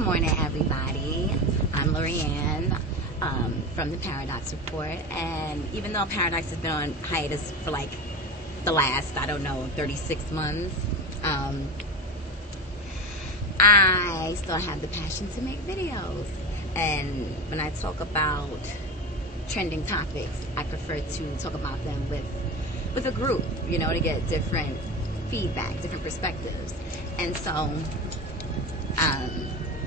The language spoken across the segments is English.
Good morning, everybody. I'm Lorianne from the Paradox Report, and even though Paradox has been on hiatus for like the last, 36 months, I still have the passion to make videos. And when I talk about trending topics, I prefer to talk about them with a group, to get different feedback, different perspectives. And so,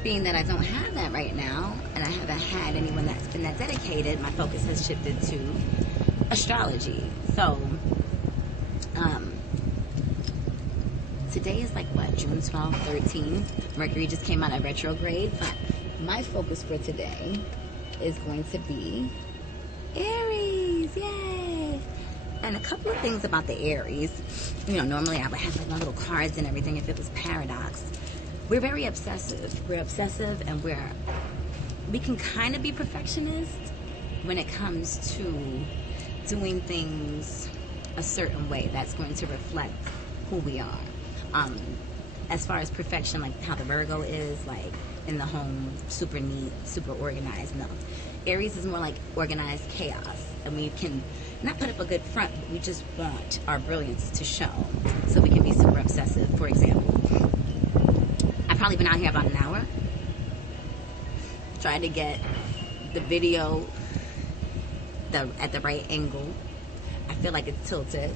being that I don't have that right now, and I haven't had anyone that's been that dedicated, my focus has shifted to astrology. So, today is like June 12th, 13th. Mercury just came out of retrograde, but my focus for today is going to be Aries. Yay! And a couple of things about the Aries. Normally I would have like my little cards and everything if it was Paradox. We're very obsessive. We're obsessive, and we can kind of be perfectionists when it comes to doing things a certain way that's going to reflect who we are. As far as perfection, like how the Virgo is, like in the home, super neat, super organized. No, Aries is more like organized chaos, and we can not put up a good front, but we just want our brilliance to show, so we can be super obsessive. For example, I've probably been out here about an hour trying to get the video at the right angle. I feel like it's tilted,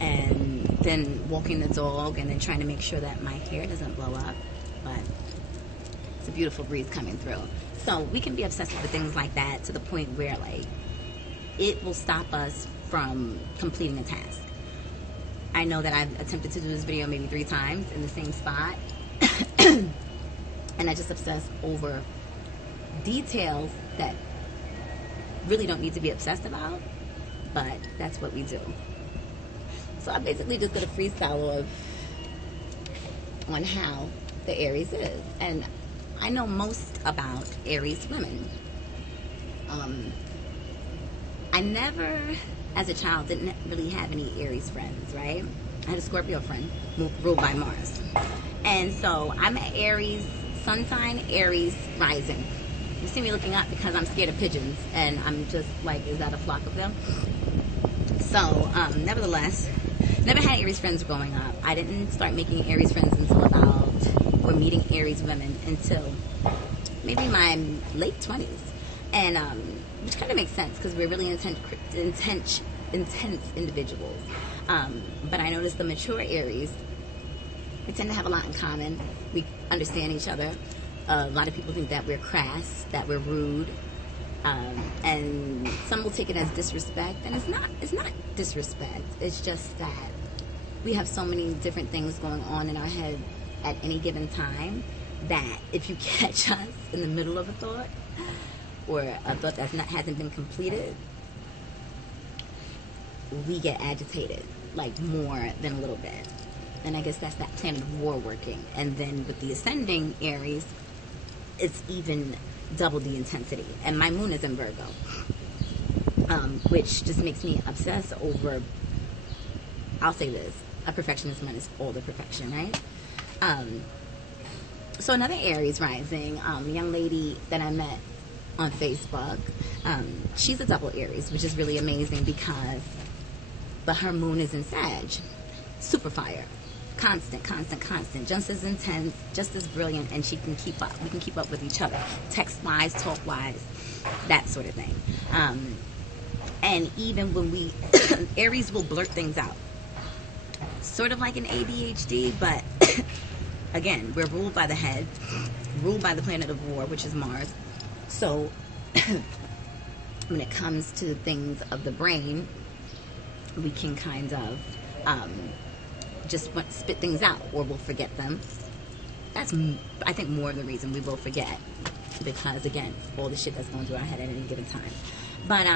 and then walking the dog, and then trying to make sure that my hair doesn't blow up, but it's a beautiful breeze coming through. So we can be obsessive with things like that to the point where like it will stop us from completing a task. I know that I've attempted to do this video maybe 3 times in the same spot, and I just obsess over details that really don't need to be obsessed about, but that's what we do. So I basically just did a freestyle on how the Aries is, and I know most about Aries women. I never, as a child, didn't really have any Aries friends, right? I had a Scorpio friend ruled by Mars. And so I'm an Aries sun sign, Aries rising. You see me looking up because I'm scared of pigeons, and I'm just like, is that a flock of them? So, nevertheless, never had Aries friends growing up. I didn't start making Aries friends or meeting Aries women until maybe my late 20s. And, which kind of makes sense because we're really intense individuals. But I noticed the mature Aries, we tend to have a lot in common. We understand each other. A lot of people think that we're crass, that we're rude. And some will take it as disrespect, and it's not disrespect. It's just that we have so many different things going on in our head at any given time that if you catch us in the middle of a thought, or a thought that hasn't been completed, we get agitated, like more than a little bit. And I guess that's that planet of war working. And then with the ascending Aries, it's even double the intensity. And my moon is in Virgo, which just makes me obsess over, I'll say this, a perfectionist minus all the perfection, right? So another Aries rising, a young lady that I met on Facebook, she's a double Aries, which is really amazing but her moon is in Sag, super fire. Constant, just as intense, just as brilliant, and she can keep up. We can keep up with each other, text-wise, talk-wise, that sort of thing. And even when Aries will blurt things out, sort of like an ADHD, but again, we're ruled by the head, ruled by the planet of war, which is Mars. So when it comes to things of the brain, we can kind of just spit things out, or we'll forget them. That's, I think, more of the reason we will forget, because again, all the shit that's going through our head at any given time. But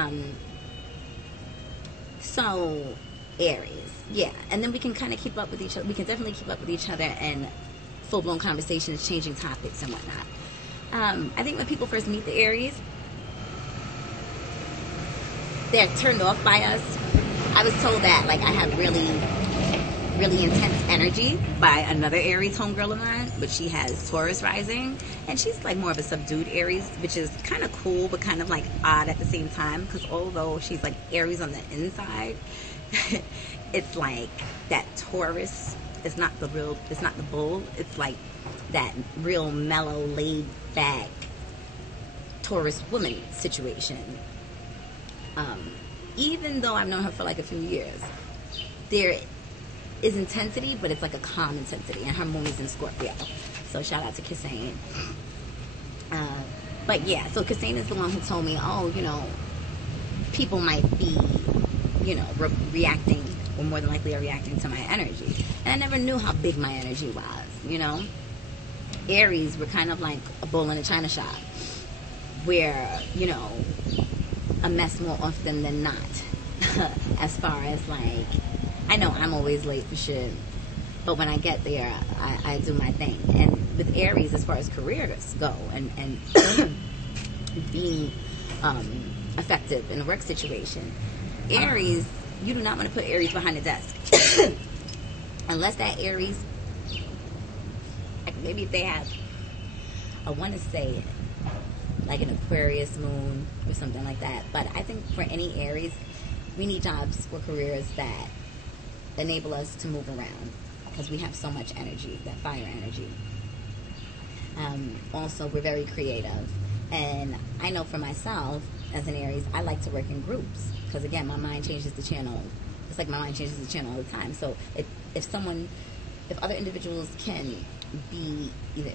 so Aries, yeah, and then we can kind of keep up with each other. We can definitely keep up with each other in full-blown conversations, changing topics and whatnot. I think when people first meet the Aries, they're turned off by us. I was told that, like, I have really really intense energy by another Aries homegirl of mine, but she has Taurus rising, and she's like more of a subdued Aries, which is kind of cool but kind of like odd at the same time, because although she's like Aries on the inside, it's like that Taurus is not the bull, it's like that real mellow, laid back Taurus woman situation. Even though I've known her for like a few years, there is intensity, but it's like a calm intensity, and her moon is in Scorpio. So shout out to Kassane. But yeah, so Kassane is the one who told me, oh, you know, people might be, you know, reacting, or more than likely are reacting to my energy. And I never knew how big my energy was, you know. Aries were kind of like a bull in a china shop, where, you know, a mess more often than not. As far as like, I know I'm always late for shit, but when I get there, I do my thing. And with Aries, as far as careers go, and being effective in a work situation, Aries, you do not want to put Aries behind the desk. Unless that Aries, like maybe if they have, I want to say like an Aquarius moon or something like that. But I think for any Aries, we need jobs or careers that enable us to move around, because we have so much energy, that fire energy. Also, we're very creative. And I know for myself, as an Aries, I like to work in groups, because again, my mind changes the channel. It's like my mind changes the channel all the time. So if other individuals can be either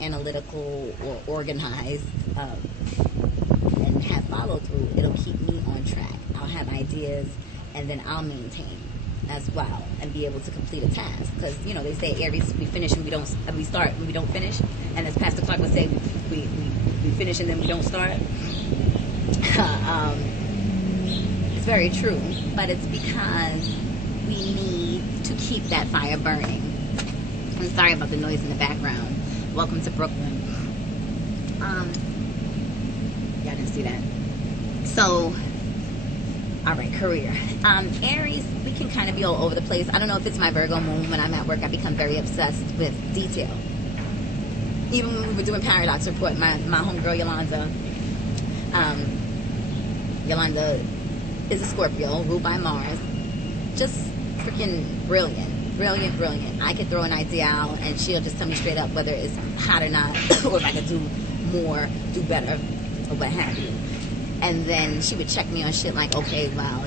analytical or organized, and have follow through, it'll keep me on track. I'll have ideas, and then I'll maintain as well, and be able to complete a task. Because, you know, they say Aries, we finish and we start when we don't finish. And as Pastor Clark would say, we finish and then we don't start. It's very true, but it's because we need to keep that fire burning. I'm sorry about the noise in the background. Welcome to Brooklyn. Yeah, I didn't see that. So, all right, career. Aries, we can kind of be all over the place. I don't know if it's my Virgo moon. When I'm at work, I become very obsessed with detail. Even when we were doing Paradox Report, my homegirl Yolanda is a Scorpio, ruled by Mars. Just freaking brilliant. I could throw an idea out, and she'll just tell me straight up whether it's hot or not, or if I could do more, do better, or what have you. And then she would check me on shit like, okay, well,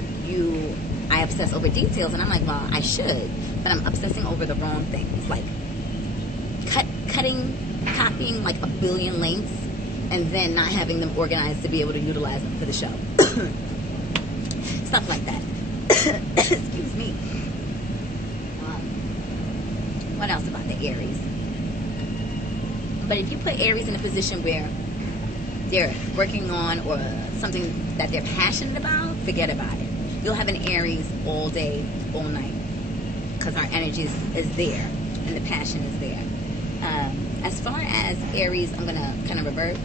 I obsess over details. And I'm like, well, I should, but I'm obsessing over the wrong things. Like copying like a billion links, and then not having them organized to be able to utilize them for the show. Stuff like that. Excuse me. What else about the Aries? But if you put Aries in a position where they're working on or something that they're passionate about, forget about it. You'll have an Aries all day, all night, because our energy is there and the passion is there. As far as Aries, I'm going to kind of revert.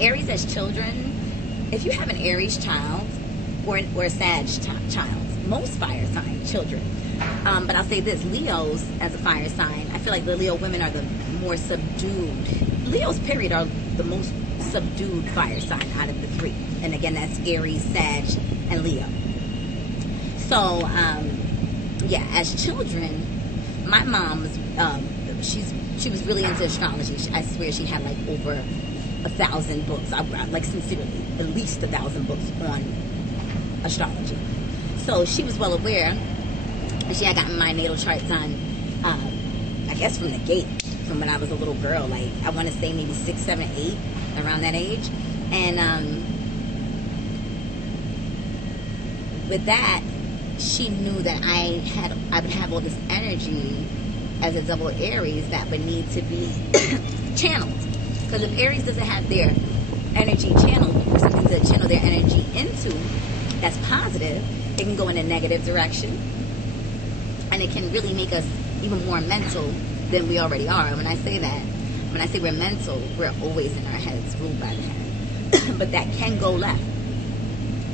Aries as children, if you have an Aries child or a Sag child, most fire sign children, but I'll say this, Leos as a fire sign, I feel like the Leo women are the more subdued. Leos, period, are the most subdued fire sign out of the three. And again, that's Aries, Sag, and Leo. So, yeah, as children, my mom was, she was really into astrology. I swear she had like over 1,000 books. Like sincerely, at least 1,000 books on astrology. So she was well aware, and she had gotten my natal chart done, I guess from the gate, from when I was a little girl. Like, I want to say maybe 6, 7, 8, around that age. And with that, she knew that I would have all this energy as a double Aries that would need to be channeled. Because if Aries doesn't have their energy channeled, or something to channel their energy into that's positive, it can go in a negative direction. And it can really make us even more mental than we already are. And when I say that, when I say we're mental, we're always in our heads, ruled by the head. But that can go left.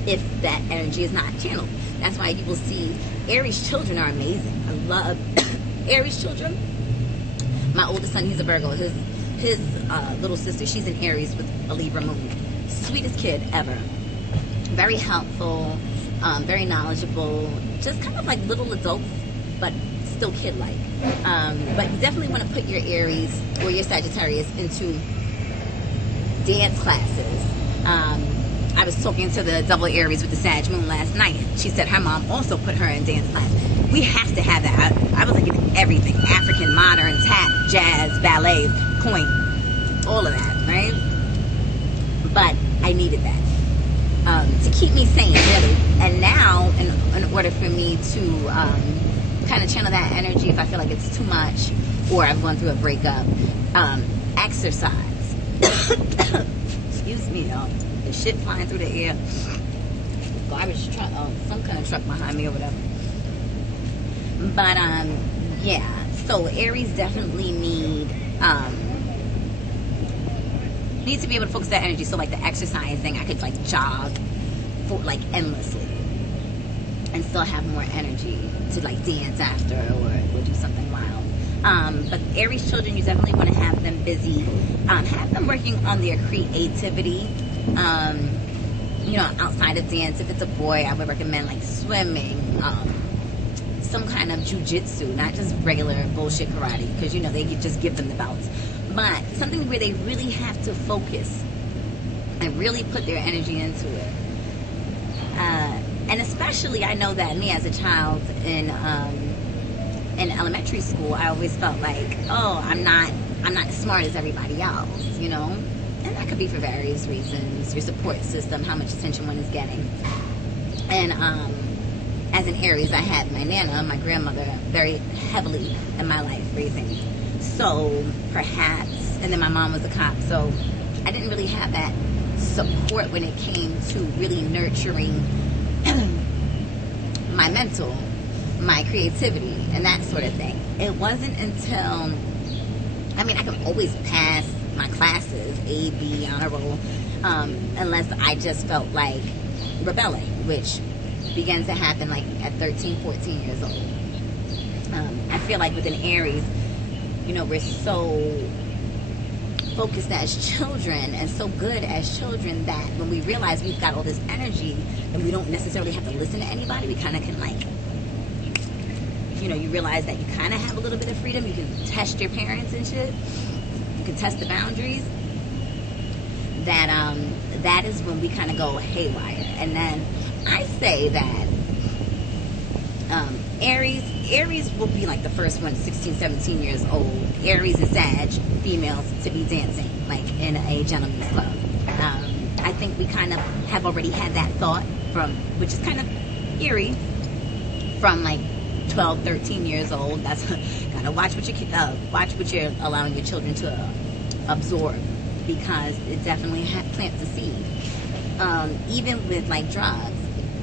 if that energy is not channeled. That's why you will see Aries children are amazing. I love Aries children. My oldest son, he's a Virgo. His little sister, she's an Aries with a Libra moon. Sweetest kid ever. Very helpful, very knowledgeable. Just kind of like little adults, but still kid-like. But you definitely want to put your Aries or your Sagittarius into dance classes. I was talking to the double Aries with the Sag moon last night. She said her mom also put her in dance class. We have to have that. I was like in everything. African, modern, tap, jazz, ballet, point, all of that, right? But I needed that to keep me sane, really. And now, in order for me to kind of channel that energy if I feel like it's too much or I've gone through a breakup, exercise. Excuse me, y'all. The shit flying through the air. Garbage truck, some kind of truck behind me or whatever. But yeah. So Aries definitely need to be able to focus that energy. So like the exercising, I could like jog for like endlessly and still have more energy to like dance after or do something wild. But Aries children, you definitely want to have them busy, have them working on their creativity. You know, outside of dance. If it's a boy, I would recommend like swimming, some kind of jujitsu, not just regular bullshit karate, because you know they just give them the belts, but something where they really have to focus and really put their energy into it. And especially, I know that me as a child in elementary school, I always felt like, oh, I'm not as smart as everybody else, you know. And that could be for various reasons. Your support system, how much attention one is getting. And as an Aries, I had my Nana, my grandmother, very heavily in my life raising me. So perhaps, and then my mom was a cop, so I didn't really have that support when it came to really nurturing my mental, my creativity, and that sort of thing. It wasn't until, I mean, I could always pass my classes, A, B, honor roll, unless I just felt like rebelling, which began to happen like at 13, 14 years old. I feel like with an Aries, you know, we're so focused as children and so good as children that when we realize we've got all this energy and we don't necessarily have to listen to anybody, we kind of can like, you know, you realize that you kind of have a little bit of freedom. You can test your parents and shit. You can test the boundaries. That is when we kind of go haywire. And then I say that Aries will be like the first one, 16, 17 years old. Aries and Sag, females, to be dancing like in a gentleman's club. I think we kind of have already had that thought from, which is kind of eerie, from like 12, 13 years old. That's gotta watch what you're allowing your children to absorb, because it definitely plants a seed. Even with like drugs,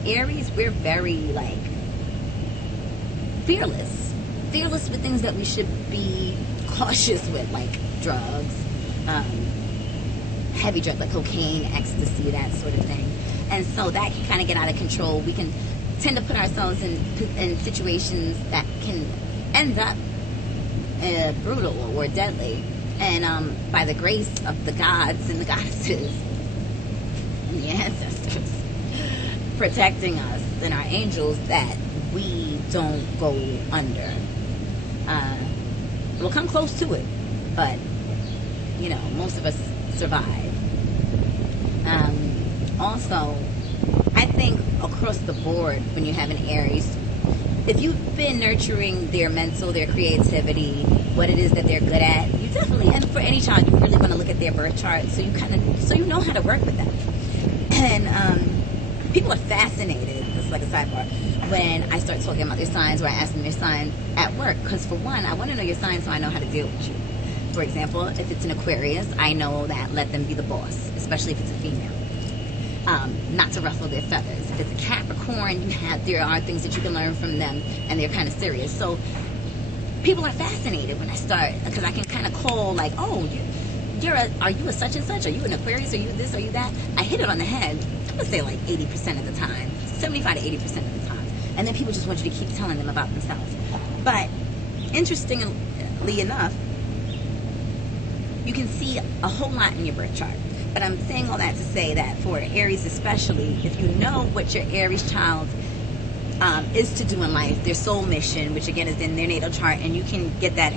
Aries, we're very like fearless with things that we should be cautious with, like drugs, heavy drugs like cocaine, ecstasy, that sort of thing. And so that can kind of get out of control. We can tend to put ourselves in situations that can end up brutal or deadly. And by the grace of the gods and the goddesses and the ancestors protecting us and our angels, that we don't go under. We'll come close to it, but you know, most of us survive. Also, I think across the board, when you have an Aries, if you've been nurturing their mental, their creativity, what it is that they're good at, you definitely, and for any child, you really want to look at their birth chart so you know how to work with them. And people are fascinated, this is like a sidebar, when I start talking about their signs, or I ask them their sign at work, because for one, I want to know your sign so I know how to deal with you. For example, if it's an Aquarius, I know that let them be the boss, especially if it's a female. Not to ruffle their feathers. If it's a Capricorn, there are things that you can learn from them, and they're kind of serious. So people are fascinated when I start, because I can kind of call like, oh, are you a such and such? Are you an Aquarius? Are you this? Are you that? I hit it on the head would say like 80% of the time, 75 to 80% of the time. And then people just want you to keep telling them about themselves. But interestingly enough, you can see a whole lot in your birth chart. But I'm saying all that to say that for Aries especially, if you know what your Aries child is to do in life, their soul mission, which again is in their natal chart, and you can get that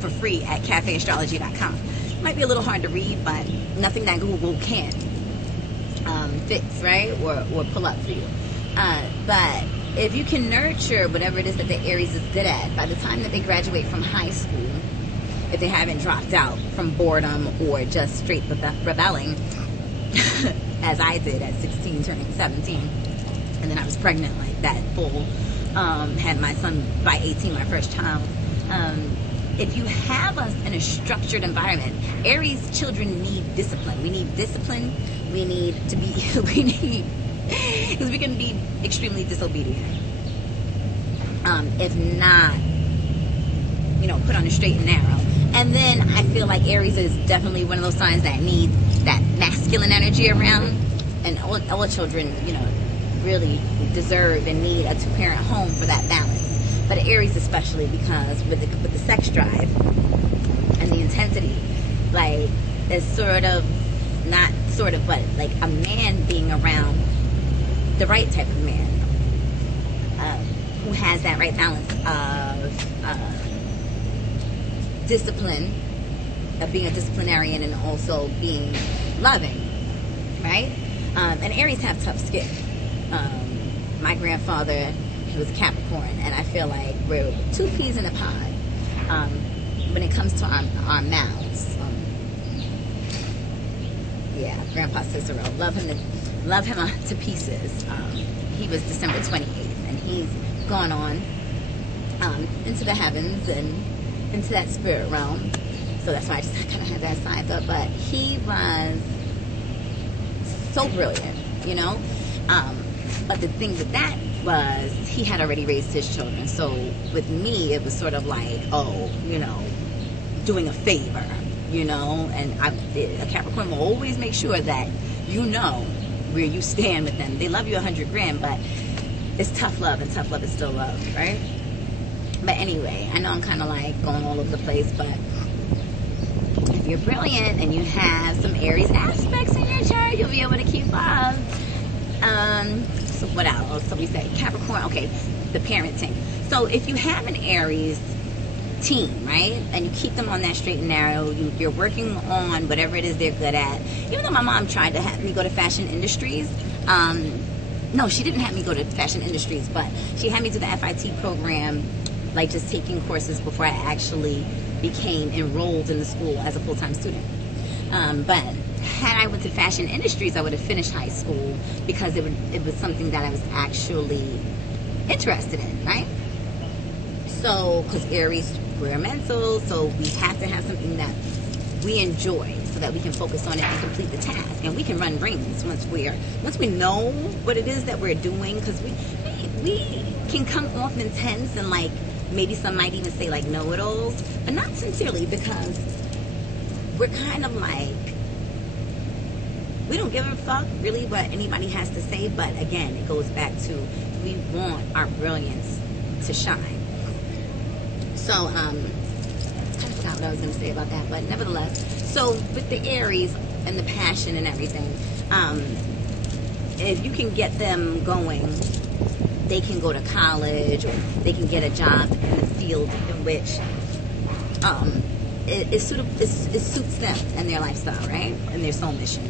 for free at cafeastrology.com. It might be a little hard to read, but nothing that Google can fix, right, or pull up for you. But if you can nurture whatever it is that the Aries is good at, by the time that they graduate from high school, if they haven't dropped out from boredom or just straight rebelling, as I did at 16, turning 17, and then I was pregnant like that full, had my son by 18, my first child. If you have us in a structured environment, Aries children need discipline. We need discipline. We need to be, because we can be extremely disobedient. If not, put on a straight and narrow. And then I feel like Aries is definitely one of those signs that need that masculine energy around. And all children, really deserve and need a two-parent home for that balance. But Aries especially, because with the sex drive and the intensity, like it's but like a man being around the right type of man who has that right balance of discipline, of being a disciplinarian and also being loving, right? And Aries have tough skin. My grandfather, he was a Capricorn, and I feel like we're two peas in a pod when it comes to our mouths. Grandpa Cicero, love him to pieces. He was December 28th, and he's gone on into the heavens and into that spirit realm. So that's why I just kind of had that side up. But he was so brilliant, But the thing with that was he had already raised his children. So with me, it was sort of like, doing a favor, And a Capricorn will always make sure that where you stand with them. They love you 100 grand, but it's tough love, and tough love is still love, right? But anyway, I know I'm kind of like going all over the place, but if you're brilliant and you have some Aries aspects in your chart, you'll be able to keep up. So what else? So we say Capricorn, okay, the parenting. So if you have an Aries team, right, and you keep them on that straight and narrow, you're working on whatever it is they're good at. Even though my mom tried to have me go to fashion industries, no, she didn't have me go to fashion industries, but she had me do the FIT program, like just taking courses before I actually became enrolled in the school as a full-time student. But had I went to fashion industries, I would have finished high school because it was something that I was actually interested in, right? So, because Aries, we're mental, so we have to have something that we enjoy so that we can focus on it and complete the task. And we can run rings once we know what it is that we're doing, because we can come off intense and like maybe some might even say like know-it-alls, but not sincerely, because we're kind of like, we don't give a fuck really what anybody has to say. But again, it goes back to, we want our brilliance to shine. So, I kind of forgot what I was going to say about that, but nevertheless, so with the Aries and the passion and everything, if you can get them going, they can go to college or they can get a job in the field in which it suits them and their lifestyle, right? And their soul mission,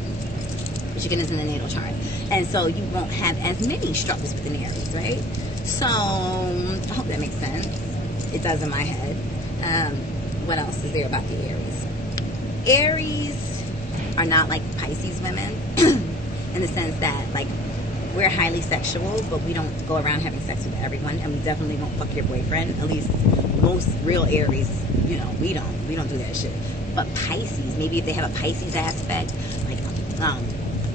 which again is in the natal chart. And so you won't have as many struggles with an Aries, right? So, I hope that makes sense. It does in my head. What else is there about the Aries? Aries are not like Pisces women in the sense that, like, we're highly sexual, but we don't go around having sex with everyone, and we definitely won't fuck your boyfriend. At least most real Aries, we don't do that shit. But Pisces, maybe if they have a Pisces aspect, like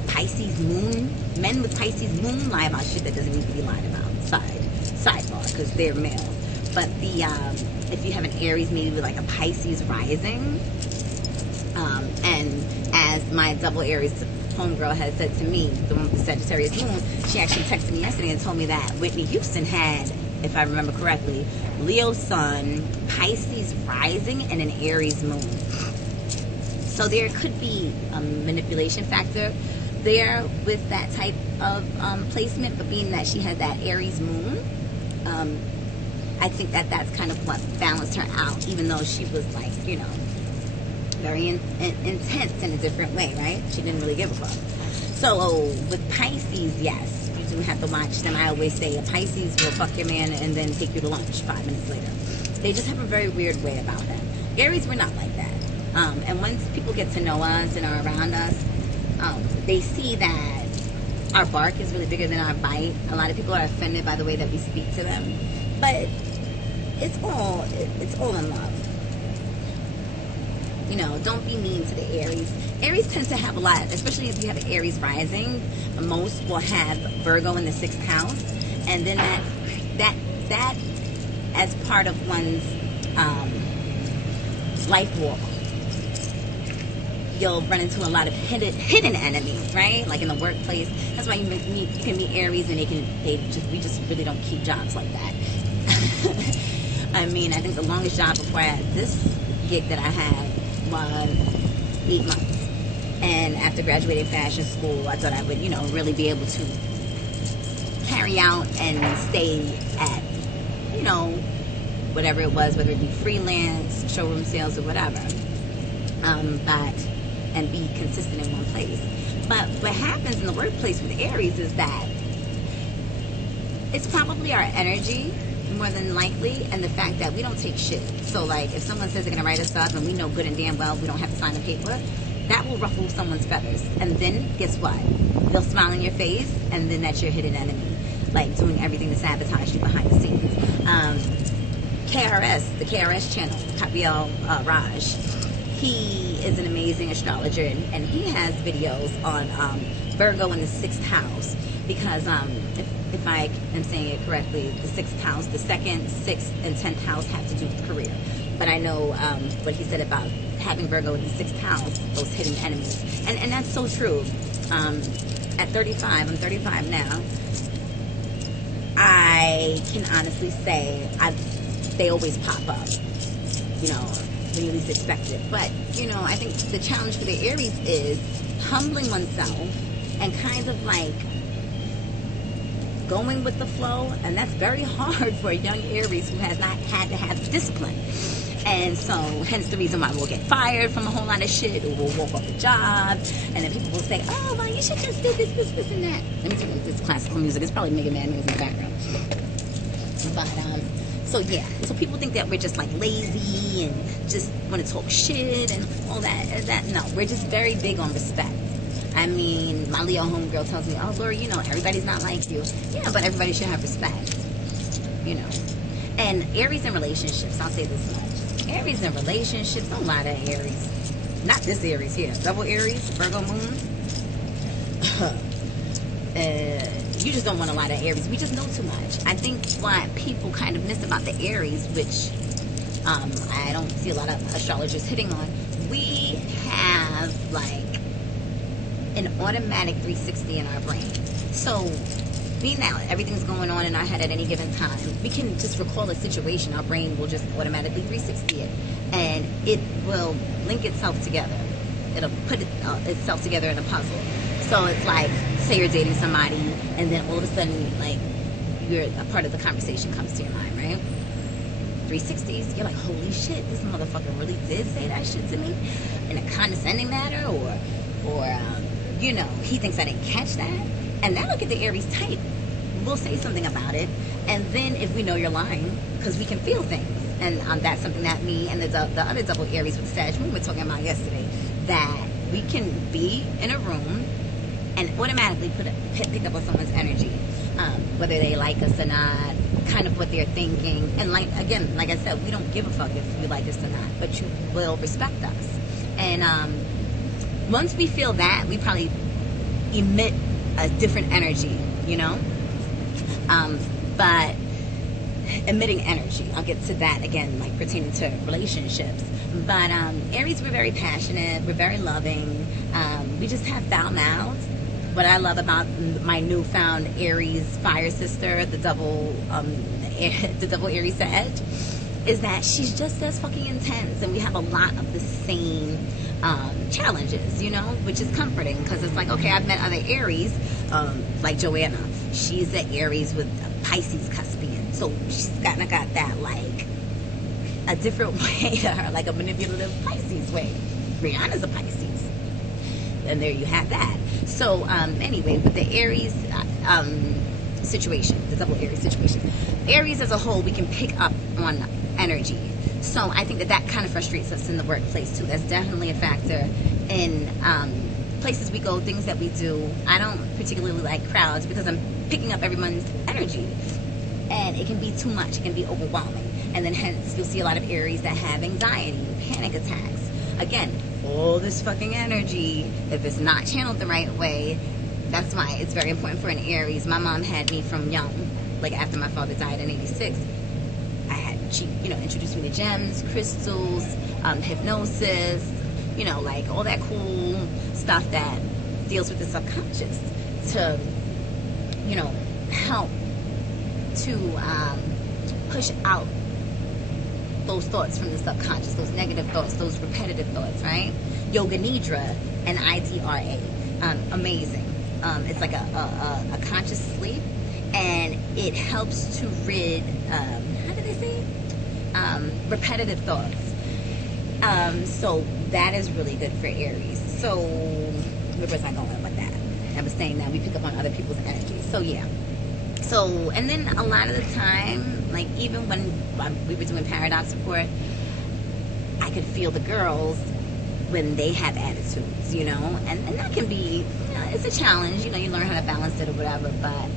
Pisces moon, men with Pisces moon lie about shit that doesn't need to be lied about. Sidebar, because they're males. But if you have an Aries maybe with like a Pisces rising, And as my double Aries homegirl had said to me, the one with the Sagittarius moon, she actually texted me yesterday and told me that Whitney Houston had, if I remember correctly, Leo sun, Pisces rising, and an Aries moon. So there could be a manipulation factor there with that type of placement, but being that she had that Aries moon, I think that that's kind of what balanced her out, even though she was like, you know, very intense in a different way, right? She didn't really give a fuck. So with Pisces, yes, you do have to watch them. I always say a Pisces will fuck your man and then take you to lunch 5 minutes later. They just have a very weird way about them. Aries, we're not like that. And once people get to know us and are around us, they see that our bark is really bigger than our bite. A lot of people are offended by the way that we speak to them, but it's all in love. You know, don't be mean to the Aries. Aries tends to have a lot, especially if you have an Aries rising. Most will have Virgo in the 6th house, and then that as part of one's life walk, you'll run into a lot of hidden enemies, right? Like in the workplace. That's why you can meet Aries, and we just really don't keep jobs like that. I mean, I think the longest job before I had this gig that I had was 8 months. And after graduating fashion school, I thought I would, you know, really be able to carry out and stay at, you know, whatever it was, whether it be freelance, showroom sales, or whatever. And be consistent in one place. But what happens in the workplace with Aries is that it's probably our energy, more than likely, and the fact that we don't take shit. So like if someone says they're gonna write us up and we know good and damn well we don't have to sign the paper, that will ruffle someone's feathers. And then guess what? They'll smile in your face, and then that's your hidden enemy, like doing everything to sabotage you behind the scenes. KRS, the KRS channel, Kapiel Raj, he is an amazing astrologer, and he has videos on Virgo in the 6th house, because if I am saying it correctly, the 6th house, the 2nd, 6th, and 10th house have to do with career. But I know what he said about having Virgo in the 6th house, those hidden enemies. And that's so true. At 35, I'm 35 now, I can honestly say they always pop up, you know, when you least expect it. But, you know, I think the challenge for the Aries is humbling oneself and kind of like going with the flow, and that's very hard for a young Aries who has not had to have discipline. And so hence the reason why we'll get fired from a whole lot of shit, or we'll walk off the job, and then people will say, oh, well, you should just do this and that. Let me tell you, this classical music, it's probably Mega Man music in the background. But so yeah, so people think that we're just like lazy and just want to talk shit and all that. No, we're just very big on respect. I mean, my Leo homegirl tells me, oh, Lori, you know, everybody's not like you. Yeah, but everybody should have respect, you know. And Aries in relationships, I'll say this much. Aries in relationships, don't lie to Aries. Not this Aries here. Double Aries, Virgo moon. You just don't want to lie to Aries. We just know too much. I think what people kind of miss about the Aries, which I don't see a lot of astrologers hitting on, we have like an automatic 360 in our brain. So being that everything's going on in our head at any given time, we can just recall a situation. Our brain will just automatically 360 it, and it will link itself together. It'll put itself together in a puzzle. So it's like, say you're dating somebody, and then all of a sudden, like, a part of the conversation comes to your mind, right? 360s, you're like, holy shit, this motherfucker really did say that shit to me in a condescending manner, or you know, he thinks I didn't catch that. And that'll get the Aries tight. We'll say something about it, and then if we know you're lying, because we can feel things, and that's something that me and the other double Aries with Sag we were talking about yesterday, that we can be in a room and automatically pick up on someone's energy, whether they like us or not, kind of what they're thinking. And like I said, we don't give a fuck if you like us or not, but you will respect us. And once we feel that, we probably emit a different energy, you know. But emitting energy, I'll get to that again, like pertaining to relationships. But Aries, we're very passionate. We're very loving. We just have foul mouths. What I love about my newfound Aries fire sister, the double Aries Sag, is that she's just as fucking intense, and we have a lot of the same challenges, you know, which is comforting, because it's like, okay, I've met other Aries, like Joanna. She's an Aries with a Pisces cuspian, so she's kind of got that, like, a different way to her, like a manipulative Pisces way. Brianna's a Pisces, and there you have that. So anyway, with the Aries situation, the double Aries situation, Aries as a whole, we can pick up on energy. So I think that kind of frustrates us in the workplace too. That's definitely a factor in places we go, things that we do. I don't particularly like crowds because I'm picking up everyone's energy, and it can be too much. It can be overwhelming, and then hence you'll see a lot of Aries that have anxiety, panic attacks. Again, all this fucking energy, if it's not channeled the right way, that's why it's very important for an Aries. My mom had me from young, like after my father died in '86. She, you know, introduced me to gems, crystals, hypnosis, you know, like all that cool stuff that deals with the subconscious to, you know, help to push out those thoughts from the subconscious, those negative thoughts, those repetitive thoughts, right? Yoga Nidra and IDRA, amazing. It's like a conscious sleep, and it helps to rid, how did they say it? Repetitive thoughts. So that is really good for Aries. So where was I going with that? I was saying that we pick up on other people's energy. So yeah. So, and then a lot of the time, like even when we were doing paradox support, I could feel the girls when they have attitudes, you know, and that can be, you know, it's a challenge, you know, you learn how to balance it or whatever, but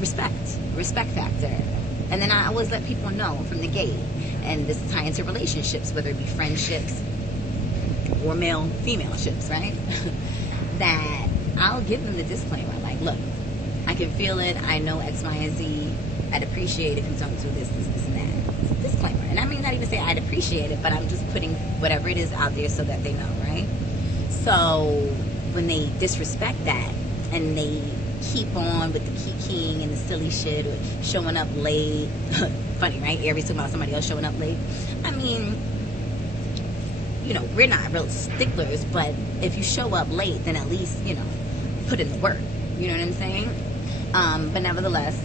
respect factor. And then I always let people know from the gate, and this is tied into relationships, whether it be friendships or male-female ships, right? That I'll give them the disclaimer, like, look, I can feel it, I know X, Y, and Z, I'd appreciate it if you don't do this, and that. It's a disclaimer. And I may not even say I'd appreciate it, but I'm just putting whatever it is out there so that they know, right? So when they disrespect that, and they keep on with the kikiing and the silly shit, or showing up late, funny, right? Aries talking about somebody else showing up late. I mean, you know, we're not real sticklers, but if you show up late, then at least, you know, put in the work. You know what I'm saying? But nevertheless,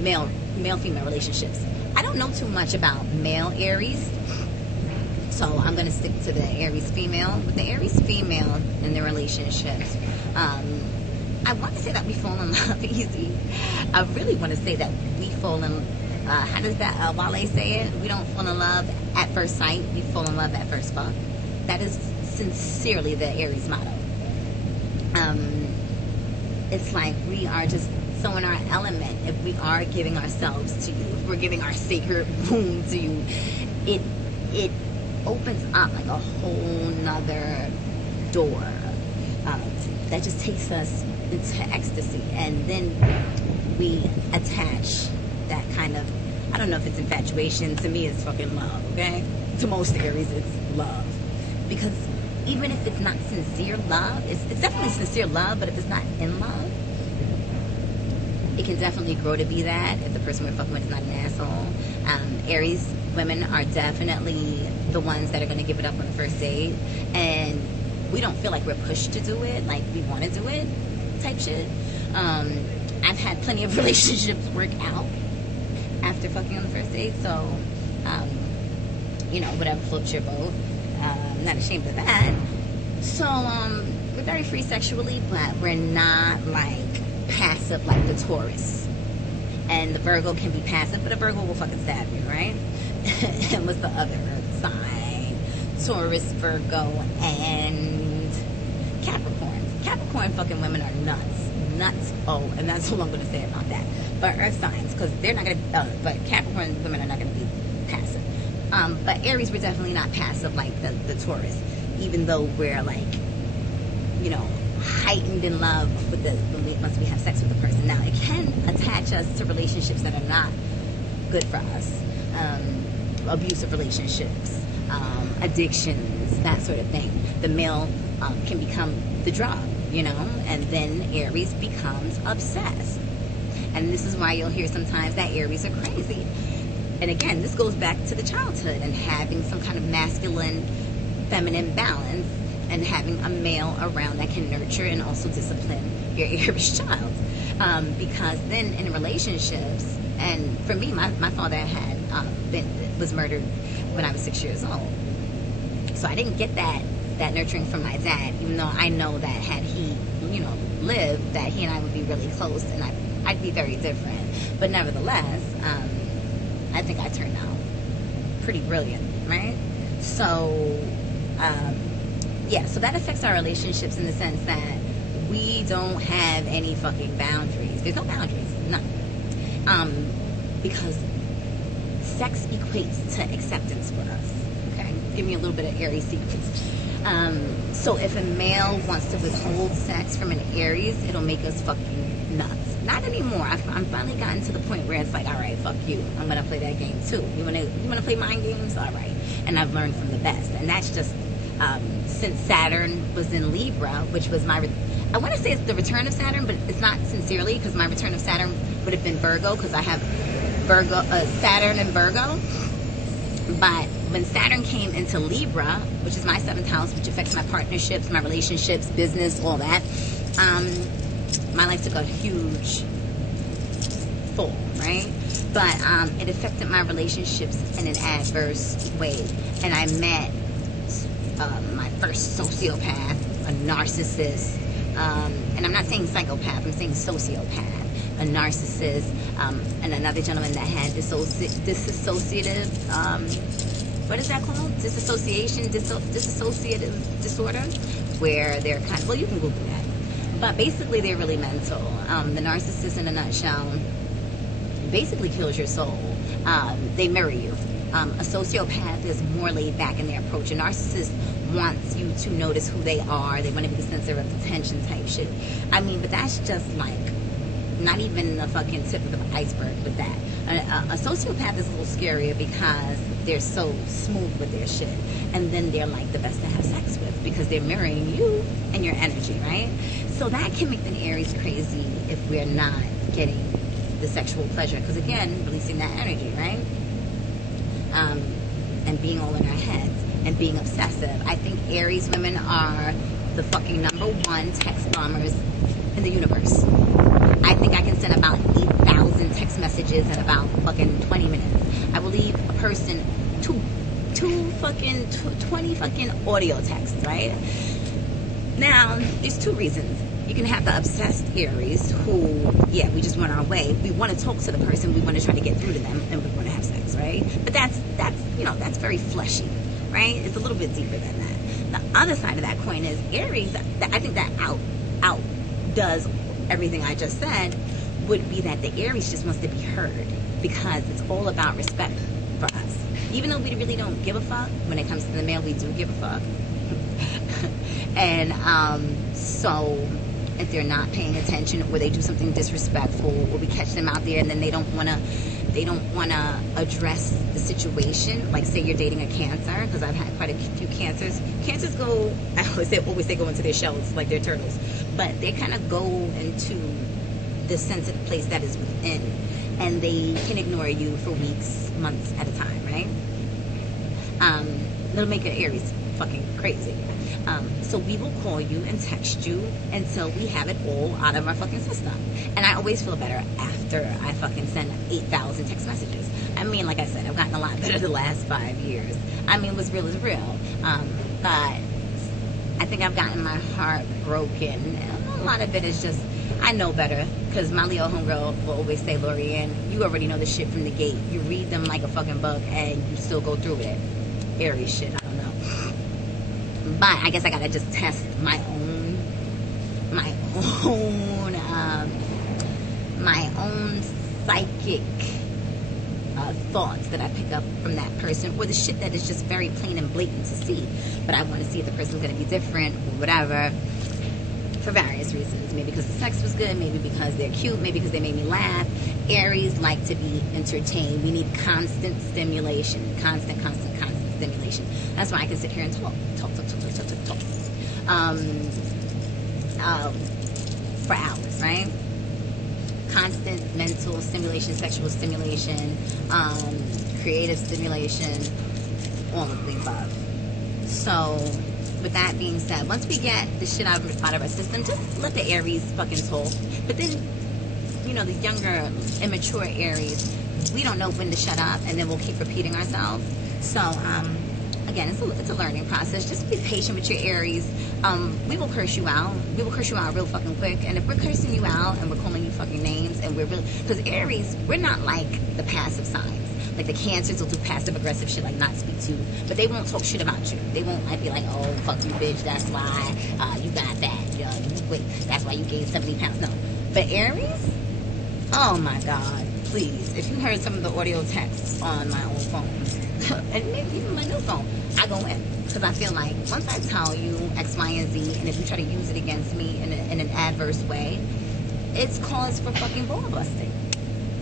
male-female relationships. I don't know too much about male Aries, so I'm going to stick to the Aries female. With the Aries female in their relationships, I want to say that we fall in love easy. I really want to say that we fall in, how does that Wale say it? We don't fall in love at first sight, we fall in love at first fuck. That is sincerely the Aries motto. It's like we are just so in our element. If we are giving ourselves to you, if we're giving our sacred womb to you, it opens up like a whole nother door that just takes us into ecstasy, and then we attach that kind of, I don't know if it's infatuation. To me, it's fucking love. Okay, to most Aries, it's love, because even if it's not sincere love, it's definitely sincere love, but if it's not in love, it can definitely grow to be that if the person we're fucking with is not an asshole. Aries women are definitely the ones that are going to give it up on the first date, and we don't feel like we're pushed to do it, like we want to do it type shit. I've had plenty of relationships work out after fucking on the first date, so you know, whatever floats your boat. I'm not ashamed of that. So we're very free sexually, but we're not like passive like the Taurus. And the Virgo can be passive, but a Virgo will fucking stab you, right? And what's the other earth sign? Taurus, Virgo, and Capricorn. Capricorn fucking women are nuts. Oh, and that's all I'm going to say about that. But earth signs, because they're not going to, but Capricorn women are not going to be passive. But Aries, we're definitely not passive like the Taurus, even though we're like, you know, heightened in love with once we have sex with the person. Now, it can attach us to relationships that are not good for us. abusive relationships, addictions, that sort of thing. The male can become the drug, you know, and then Aries becomes obsessed. And this is why you'll hear sometimes that Aries are crazy. And again, this goes back to the childhood and having some kind of masculine, feminine balance, and having a male around that can nurture and also discipline your Aries child. Because then in relationships, and for me, my father was murdered when I was 6 years old. So I didn't get that nurturing from my dad, even though I know that had he, you know, lived, that he and I would be really close, and I'd be very different. But nevertheless, I think I turned out pretty brilliant, right? So, yeah, so that affects our relationships in the sense that we don't have any fucking boundaries. There's no boundaries, none. Because sex equates to acceptance for us, okay? Give me a little bit of Aries secrets. So if a male wants to withhold sex from an Aries, it'll make us fucking nuts. Not anymore. I'm finally gotten to the point where it's like, all right, fuck you. I'm gonna play that game too. You wanna play mind games? All right. And I've learned from the best. And that's just since Saturn was in Libra, which was I want to say it's the return of Saturn, but it's not sincerely, because my return of Saturn would have been Virgo, because I have Saturn and Virgo. But when Saturn came into Libra, which is my 7th house, which affects my partnerships, my relationships, business, all that, my life took a huge fall, right? But it affected my relationships in an adverse way. And I met my first sociopath, a narcissist, and I'm not saying psychopath, I'm saying sociopath, a narcissist, and another gentleman that had dissociative, what is that called? Dissociative disorder, where they're kind of, well, you can Google that. But basically, they're really mental. The narcissist, in a nutshell, basically kills your soul. They mirror you. A sociopath is more laid back in their approach. A narcissist wants you to notice who they are. They want to be the center of attention type shit. I mean, but that's just like not even the fucking tip of the iceberg with that. A sociopath is a little scarier because they're so smooth with their shit. And then they're like the best to have sex with because they're mirroring you and your energy, right? So that can make an Aries crazy if we're not getting the sexual pleasure. Because again, releasing that energy, right? And being all in our heads and being obsessive. I think Aries women are the fucking #1 text bombers in the universe. I think I can send about 8,000 text messages in about fucking 20 minutes. I will leave a person 20 fucking audio texts, right? Now, there's 2 reasons. You can have the obsessed Aries who, yeah, we just want our way. We want to talk to the person. We want to try to get through to them, and we want to have sex, right? But that's that's very fleshy, right? It's a little bit deeper than that. The other side of that coin is Aries. I think that outdoes everything I just said. Would be that the Aries just wants to be heard because it's all about respect for us. Even though we really don't give a fuck when it comes to the male, we do give a fuck. And so if they're not paying attention or they do something disrespectful or we catch them out there and then they don't want to address the situation, like say you're dating a Cancer, because I've had quite a few Cancers go, I always say go into their shells like they're turtles, but they kind of go into the sensitive place that is within, and they can ignore you for weeks, months at a time, right? It'll make an Aries fucking crazy. So we will call you and text you until we have it all out of our fucking system. And I always feel better after I fucking send 8,000 text messages. I mean, like I said, I've gotten a lot better the last 5 years. I mean, what's real is real. But I think I've gotten my heart broken. And a lot of it is just, I know better. Because my Leo homegirl will always say, Lorianne, you already know the shit from the gate. You read them like a fucking book and you still go through it. Aries shit, I don't know. But I guess I gotta just test my own psychic thoughts that I pick up from that person, or the shit that is just very plain and blatant to see. But I want to see if the person's gonna be different or whatever. for various reasons. Maybe because the sex was good, maybe because they're cute, maybe because they made me laugh. Aries like to be entertained. We need constant stimulation. Constant stimulation. That's why I can sit here and talk. For hours, right? Constant mental stimulation, sexual stimulation, creative stimulation, all of the above. So, with that being said, once we get the shit out of our system, just let the Aries fucking talk. But then, you know, the younger, immature Aries, we don't know when to shut up, and then we'll keep repeating ourselves. So, again, it's a learning process. Just be patient with your Aries. We will curse you out. We will curse you out real fucking quick. And if we're cursing you out and we're calling you fucking names, and we're really, because Aries, we're not like the passive signs. Like the Cancers will do passive aggressive shit, like not speak to you, but they won't talk shit about you. They won't like be like, oh fuck you bitch, that's why you got that. That's why you gained 70 pounds. No, but Aries, oh my god, please. If you heard some of the audio texts on my old phone, and maybe even my new phone, I go in. Because I feel like once I tell you X, Y, and Z, and if you try to use it against me in an adverse way, it's cause for fucking ball busting.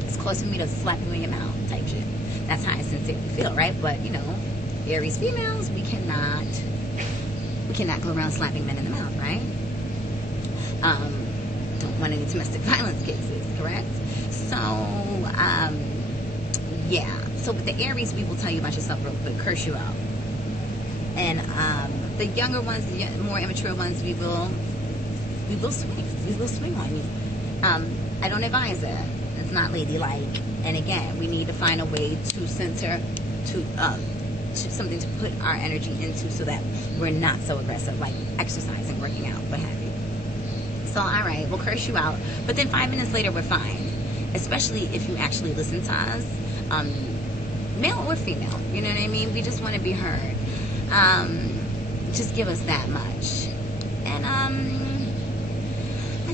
It's cause for me to slap you in your mouth type shit. That's how I sincerely feel, right? But, you know, Aries females, we cannot go around slapping men in the mouth, right? Don't want any domestic violence cases, correct? So, yeah. So with the Aries, we will tell you about yourself real quick, curse you out. And the younger ones, the more immature ones, we will swing on you. I don't advise it. It's not ladylike. And again, we need to find a way to center, to something to put our energy into, so that we're not so aggressive, like exercising, working out, what have you. So, all right, we'll curse you out, but then 5 minutes later, we're fine. Especially if you actually listen to us, male or female. You know what I mean? We just want to be heard. Just give us that much. And I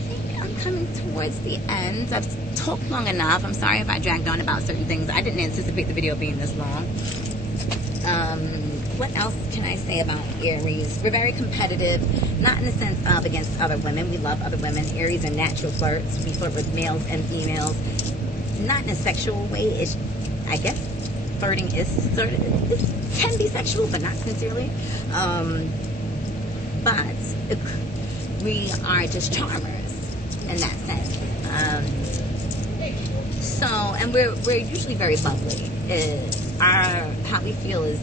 think I'm coming towards the end. I've talked long enough. I'm sorry if I dragged on about certain things. I didn't anticipate the video being this long. What else can I say about Aries? We're very competitive, not in the sense of against other women. We love other women. Aries are natural flirts. We flirt with males and females, not in a sexual way. It's, I guess, flirting is sort of, it can be sexual, but not sincerely. But we are just charmers in that sense. So, and we're usually very bubbly. How we feel is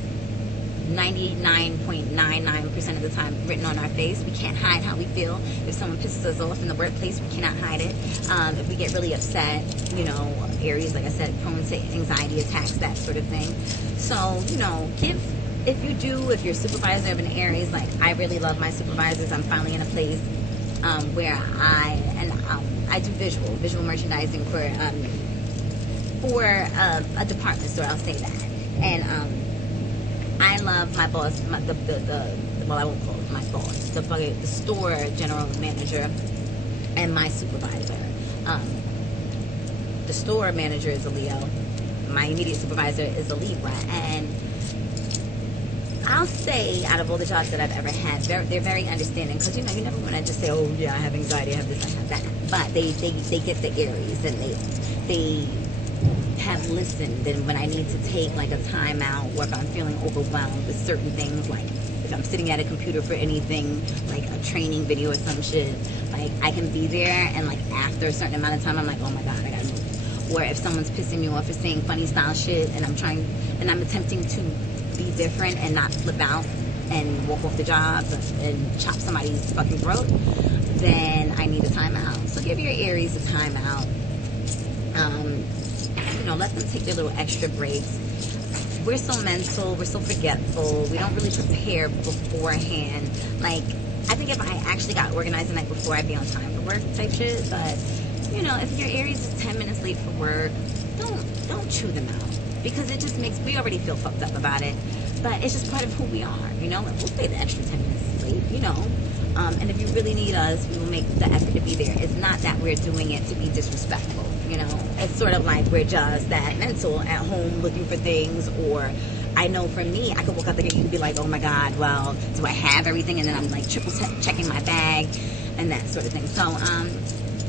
99.99% of the time written on our face. We can't hide how we feel. If someone pisses us off in the workplace, we cannot hide it. If we get really upset, you know, Aries, like I said, prone to anxiety attacks, that sort of thing. So, you know, if your supervisor of an Aries, like I really love my supervisors. I'm finally in a place where I do visual merchandising for a department store, I'll say that. And I love my boss, well, I won't call it my boss, the store general manager and my supervisor. The store manager is a Leo. My immediate supervisor is a Libra. And I'll say, out of all the jobs that I've ever had, they're very understanding. Because, you know, you never want to just say, oh, yeah, I have anxiety, I have this, I have that. But they get the Aries, and they have listened. And when I need to take like a time out, or if I'm feeling overwhelmed with certain things, like if I'm sitting at a computer for anything, like a training video or some shit, like I can be there, and like after a certain amount of time, I'm like, oh my god, I gotta move. Or if someone's pissing me off for saying funny style shit, and I'm attempting to be different and not flip out and walk off the job and chop somebody's fucking throat, then I need a timeout. So give your Aries a timeout. You know, let them take their little extra breaks. We're so mental, we're so forgetful, we don't really prepare beforehand. Like, I think if I actually got organized the night before, I'd be on time for work type shit. But, you know, if your Aries is 10 minutes late for work, don't chew them out. Because it just makes, we already feel fucked up about it. But it's just part of who we are, you know? And we'll stay the extra 10 minutes late, you know? And if you really need us, we will make the effort to be there. It's not that we're doing it to be disrespectful, you know? It's sort of like we're just that mental at home looking for things. Or I know for me, I could walk out the gate and be like, oh my God, well, do I have everything? And then I'm like triple checking my bag. and that sort of thing. So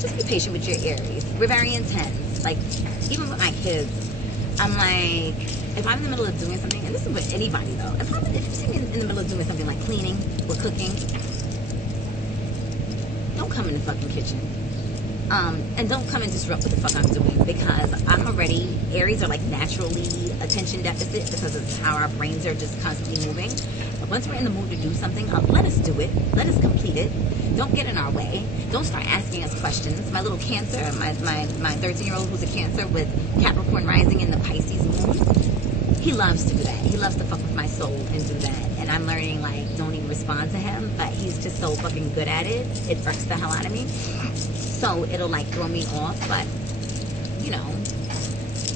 just be patient with your Aries. We're very intense. Like, even with my kids, I'm like, if I'm in the middle of doing something, and this is with anybody though, if you see me in the middle of doing something like cleaning or cooking, don't come in the fucking kitchen. And don't come and disrupt what the fuck I'm doing, because I'm already, Aries are like naturally attention deficit because of how our brains are just constantly moving. But once we're in the mood to do something, let us do it. Let us complete it. Don't get in our way. Don't start asking us questions. My little Cancer, my 13-year-old who's a Cancer with Capricorn rising in the Pisces moon, he loves to do that. He loves to fuck with my soul and do that. And I'm learning, like, don't even respond to him, but he's just so fucking good at it. It irks the hell out of me. So it'll like throw me off, but you know,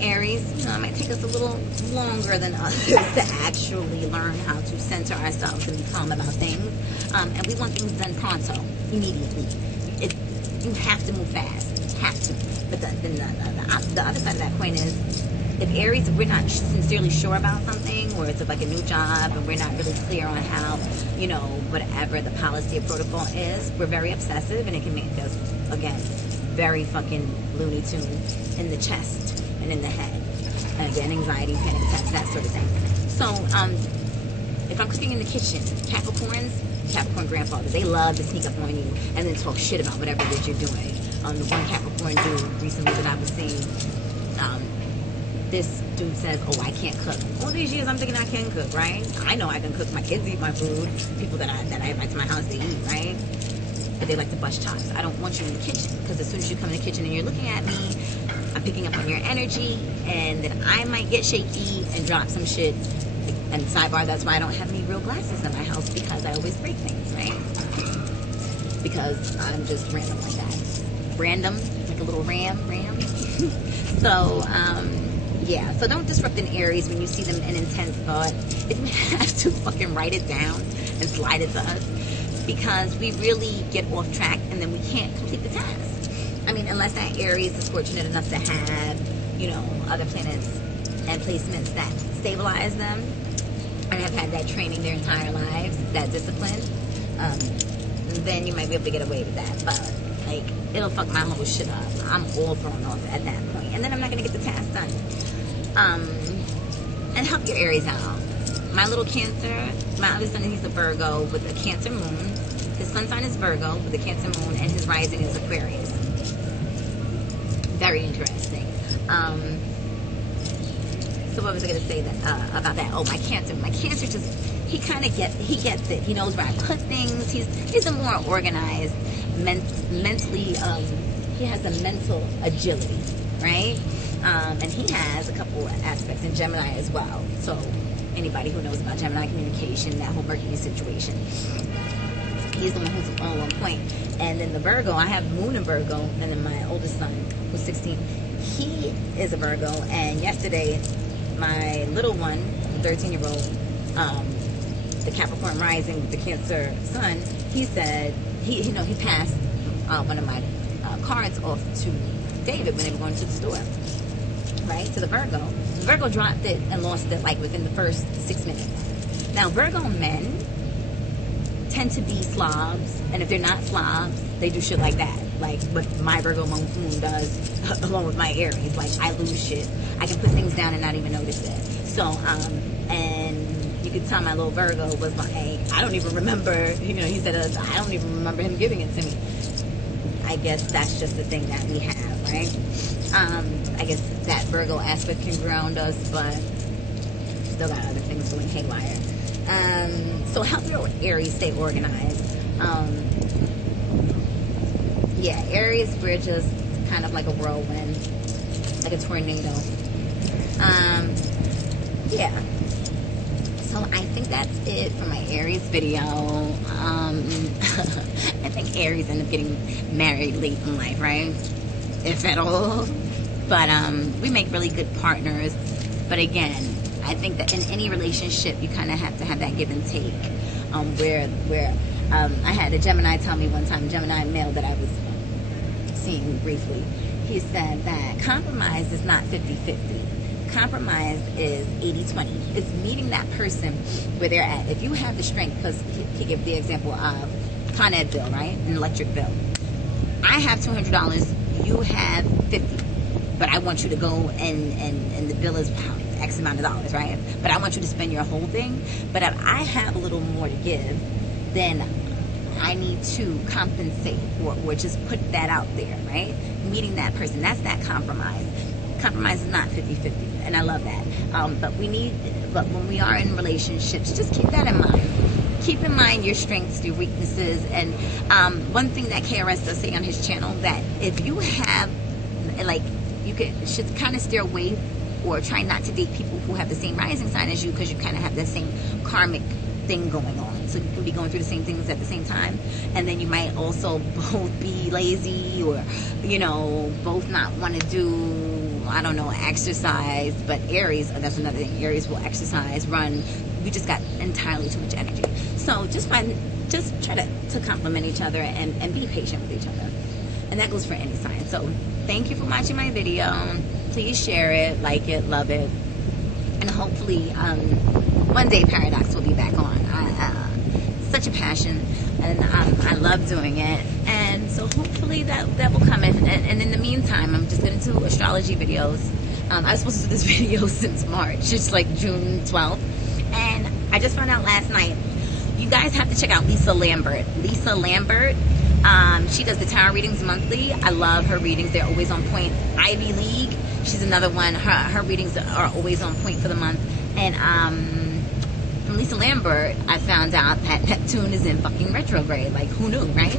Aries, you know, it might take us a little longer than others to actually learn how to center ourselves and be calm about things. And we want things done pronto, immediately. You have to move fast, have to. But the other side of that coin is, if Aries, if we're not sincerely sure about something, or it's like a new job and we're not really clear on how, you know, whatever the policy or protocol is, we're very obsessive, and it can make us, again, very fucking Looney Tune in the chest and in the head. And again, anxiety, panic attacks, that sort of thing. So, if I'm cooking in the kitchen, Capricorn grandfathers, they love to sneak up on you and then talk shit about whatever it is you're doing. The one Capricorn dude recently that I was seeing, this dude says, oh, I can't cook. All these years I'm thinking I can cook, right? I know I can cook. My kids eat my food. People that I invite to my house, they eat, right? But they like to bust chops. I don't want you in the kitchen, because as soon as you come in the kitchen and you're looking at me, I'm picking up on your energy, and then I might get shaky and drop some shit. And sidebar, that's why I don't have any real glasses in my house, because I always break things, right? Because I'm just random like that. Random, like a little ram. So, yeah, so don't disrupt an Aries when you see them in intense thought. If you have to, fucking write it down and slide it to us, because we really get off track and then we can't complete the task. I mean, unless that Aries is fortunate enough to have, you know, other planets and placements that stabilize them and have had that training their entire lives, that discipline, then you might be able to get away with that. But, like, it'll fuck my whole shit up. I'm all thrown off at that point. And then I'm not going to get the task done. And help your Aries out. My little Cancer, my other son, he's a Virgo with a Cancer moon. His sun sign is Virgo with a Cancer moon, and his rising is Aquarius. Very interesting. So what was I going to say about that? Oh, my Cancer just, he gets it. He knows where I put things. He's a more organized, mentally, he has a mental agility, right? And he has a couple of aspects in Gemini as well. So anybody who knows about Gemini communication, that whole Mercury situation, he's the one who's all on point. And then the Virgo, I have Moon in Virgo, and then my oldest son, who's 16, he is a Virgo. And yesterday, my little one, 13-year-old, the Capricorn rising with the Cancer sun, he said, he passed one of my cards off to David when they were going to the store, right, to the Virgo. The Virgo dropped it and lost it like within the first 6 minutes. Now, Virgo men tend to be slobs, and if they're not slobs, they do shit like that, like what my Virgo moon does, along with my Aries. Like, I lose shit. I can put things down and not even notice it. So, and you could tell my little Virgo was like, I don't even remember, you know, he said, I don't even remember him giving it to me. I guess that's just the thing that we have, right? I guess that Virgo aspect can ground us, but still got other things going haywire. So help your Aries stay organized. Yeah, Aries, we're just kind of like a whirlwind, like a tornado. Yeah. So I think that's it for my Aries video. I think Aries end up getting married late in life, right? If at all. But we make really good partners. But again, I think that in any relationship, you kind of have to have that give and take. Where I had a Gemini tell me one time, Gemini male that I was seeing briefly, he said that compromise is not 50-50. Compromise is 80-20. It's meeting that person where they're at. If you have the strength, because he gave the example of Con Ed bill, right? An electric bill. I have $200, you have 50, but I want you to go and the bill is X amount of dollars, right? But I want you to spend your whole thing. But if I have a little more to give, then I need to compensate or just put that out there, right? Meeting that person, that's that compromise. Compromise is not 50-50, and I love that. But when we are in relationships, just keep that in mind. Keep in mind your strengths, your weaknesses, and one thing that KRS does say on his channel, that if you have, like, should kind of steer away or try not to date people who have the same rising sign as you, because you kind of have the same karmic thing going on. So you could be going through the same things at the same time, and then you might also both be lazy, or both not want to do, I don't know, exercise. But Aries, that's another thing, Aries will exercise, run. We just got entirely too much energy. So just try to compliment each other and be patient with each other, and that goes for any sign. So thank you for watching my video. Please share it, like it, love it, and hopefully one day Paradox will be back on. Such a passion, and I love doing it, and so hopefully that will come in. And in the meantime, I'm just going to do astrology videos. I was supposed to do this video since March. It's like June 12th, and I just found out last night. You guys have to check out Lisa Lambert. Lisa Lambert, she does the tarot readings monthly. I love her readings. They're always on point. Ivy League, she's another one. Her readings are always on point for the month. And from Lisa Lambert, I found out that Neptune is in fucking retrograde. Like, who knew, right?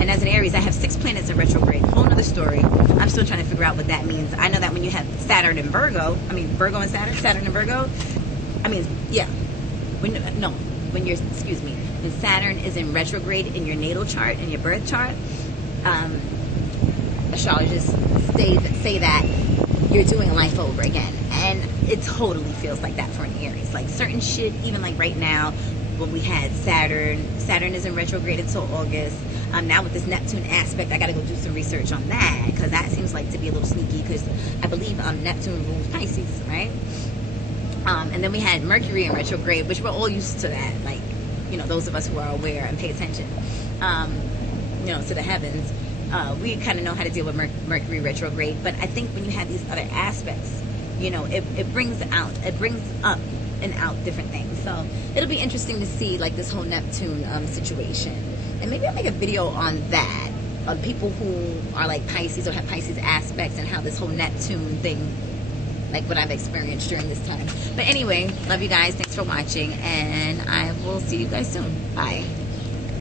And as an Aries, I have 6 planets in retrograde. Whole nother story. I'm still trying to figure out what that means. I know that when you have Saturn and Virgo, Virgo and Saturn and Virgo, when Saturn is in retrograde in your natal chart, in your birth chart, astrologists say that you're doing life over again, and it totally feels like that for an Aries. Like certain shit, even like right now, when we had Saturn is in retrograde until August. Now with this Neptune aspect, I got to go do some research on that, because that seems like to be a little sneaky, because I believe Neptune rules Pisces, right? And then we had Mercury in retrograde, which we're all used to that, like, those of us who are aware and pay attention, to the heavens. We kind of know how to deal with Mercury retrograde. But I think when you have these other aspects, it brings up and out different things. So it'll be interesting to see, like, this whole Neptune situation. And maybe I'll make a video on that, on people who are like Pisces or have Pisces aspects, and how this whole Neptune thing, like what I've experienced during this time. But anyway, love you guys. Thanks for watching, and I will see you guys soon. Bye.